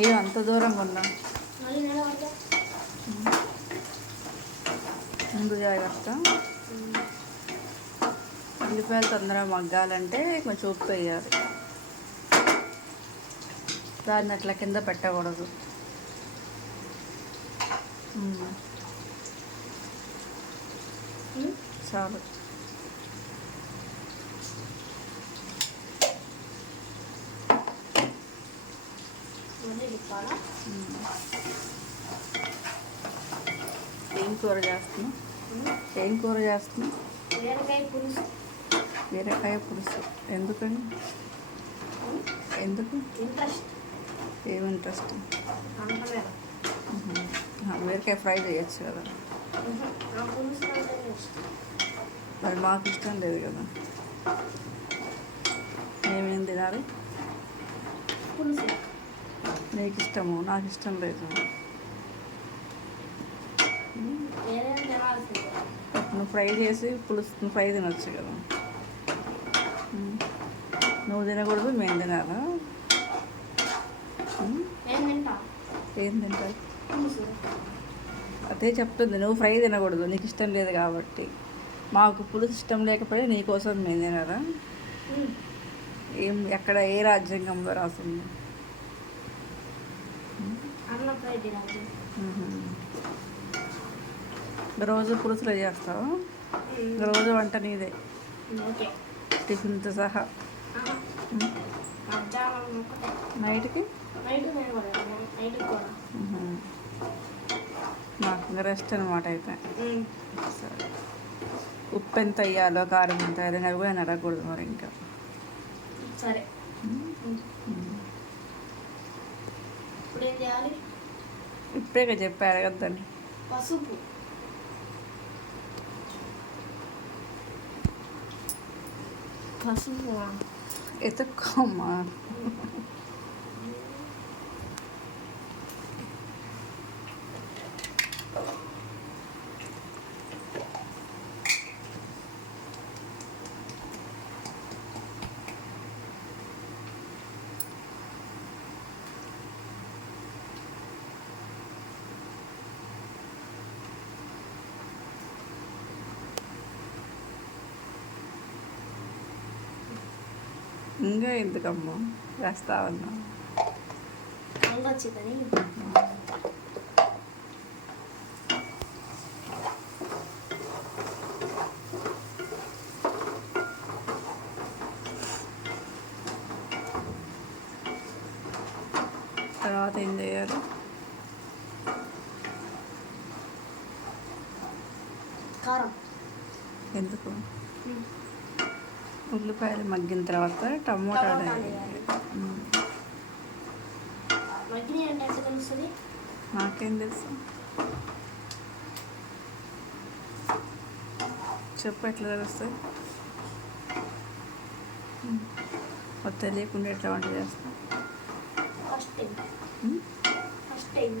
ఏం అంత దూరంగా ఉన్నా ముందు జాగ్రత్త. ఉల్లిపాయలు తొందరగా మగ్గాలంటే కొంచెం ఉప్పు వేయాలి. దాన్ని అట్లా కింద పెట్టకూడదు. చాలు. ఏం కూర చేస్తున్నావు? ఏం కూర చేస్తున్నావు? బీరకాయ పులుసు. ఎందుకని? ఎందుకు? ఏం ఇంట్రెస్ట్? బీరకాయ ఫ్రై చేయొచ్చు కదా. మరి మాకు ఇష్టం లేదు కదా. మేమేం తినాలి? నీకు ఇష్టము, నాకు ఇష్టం లేదు. నువ్వు ఫ్రై చేసి పులుసు ఫ్రై తినొచ్చు కదా. నువ్వు తినకూడదు, మేము తినాలా? ఏం తింటావు? అదే చెప్తుంది, నువ్వు ఫ్రై తినకూడదు, నీకు ఇష్టం లేదు కాబట్టి. మాకు పులుసు ఇష్టం లేకపోతే నీకోసం మేము తినాలా? ఏం ఎక్కడ ఏ రాజ్యాంగంలో రాసింది? రోజు పులుసులు చేస్తావు? రోజు వంట నీదే, టిఫిన్తో సహా. నైట్కి మాకు ఇంకా రెస్ట్ అనమాట. అయితే సరే, ఉప్పు ఎంత వేయాలో, కారం ఎంత వేయాలో అవి కూడా అడగకూడదు మరి. ఇంకా సరే. ఇప్పుడే చెప్పి అడగద్దని. పసుపు, పసుపు ఎత్తుక్కోమ్మా. ఇంకా ఎందుకమ్మా వేస్తా ఉన్నా? తర్వాత ఏం చేయాలి? కారం. ఎందుకు? ఉల్లిపాయలు మగ్గిన తర్వాత టమోటా నాకేం తెలుసు? చెప్పు, ఎట్లా తెలుస్తాయి? తెలియకుండా ఎట్లా వంట చేస్తా? First time.